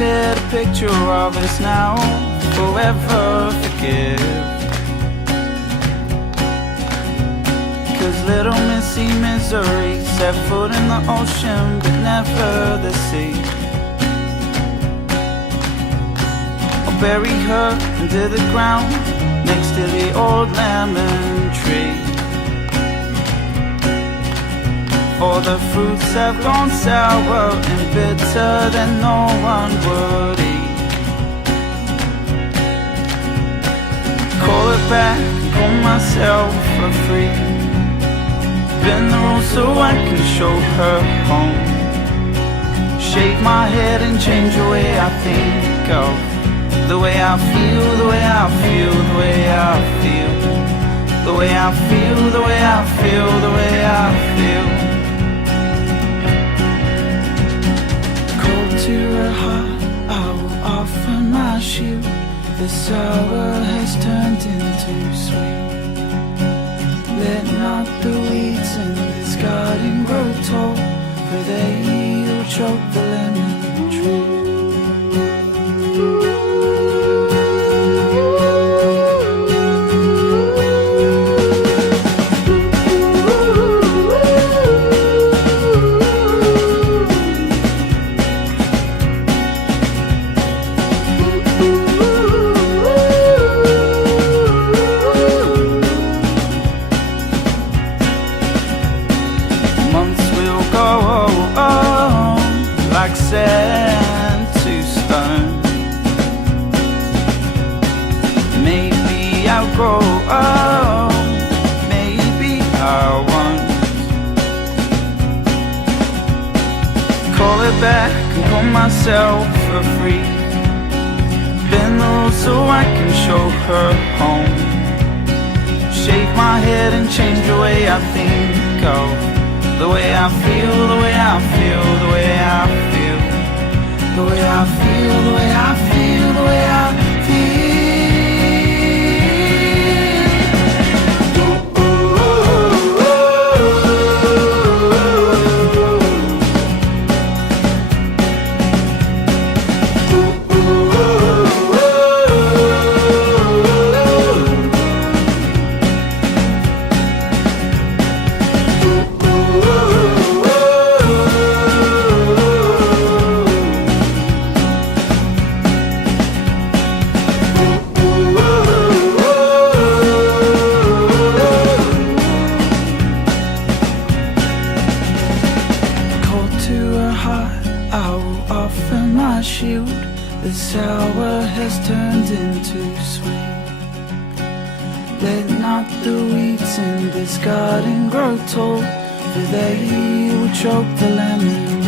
painted a picture of us now, forever forgive. 'Cause little Missy Misery set foot in the ocean but never the sea. I'll bury her into the ground next to the old lemon tree. For the fruits have gone sour and bitter that no one would eat. Call it back and call myself for free. Bend the rules so I can show her home. Shake my head and change the way I think of the way I feel, the way I feel, the way I feel, the way I feel, the way I feel, the way I feel. Cold to her heart, I will offer my shield. The sour has turned into sweet. Let not the weeds in this garden grow tall, for they will choke the lemon tree. Like sand to stone. Maybe I'll grow up, maybe I won't. Call it back and call myself for free. Bend the rules so I can show her home. Shake my head and change the way I think of the way I feel, the way I feel, the way I feel, the way I feel, the way I feel, the way I feel. I will offer my shield. The sour has turned into sweet. Let not the weeds in this garden grow tall, for they will choke the lemon